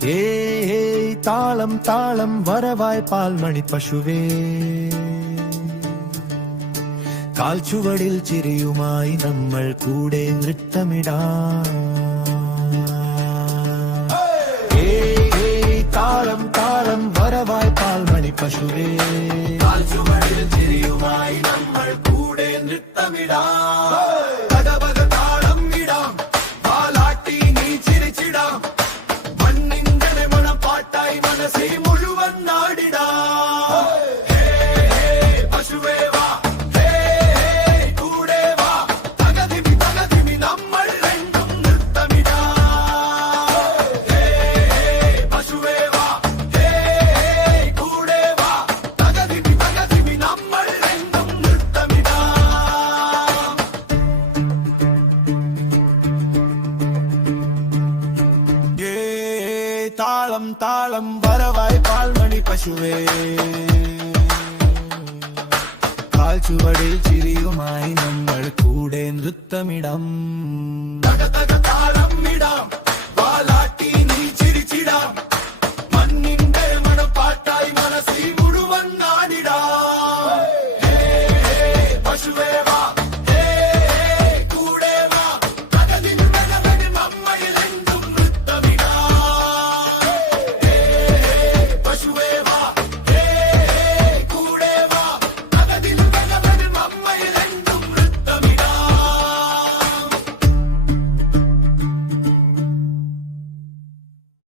ഏയ് താളം താളം വരവായി പാൽമണി പശുവേ കാൽച്ചുവടിൽ ചിരിയുമായി നമ്മൾ കൂടെ നൃത്തമിടാം താളം താളം വരവായി പാൽമണി പശുവേ കാൽച്ചുവടിൽ ചിരിയുമായി നമ്മൾ കൂടെ നൃത്തമിടാം താളം ഇടാം പാലാട്ടി നീ ചിരിച്ചിടാം മണ്ണിന്റെ മണപ്പാട്ടായി മനസ്സിൽ മുഴുവൻ നാടിടാം പശുവേ താളം താളം വരവായി പാൽമണി പശുവേ കാൽച്ചുവടിൽ ചിരിയുമായി നമ്മൾ കൂടെ നൃത്തമിടാം.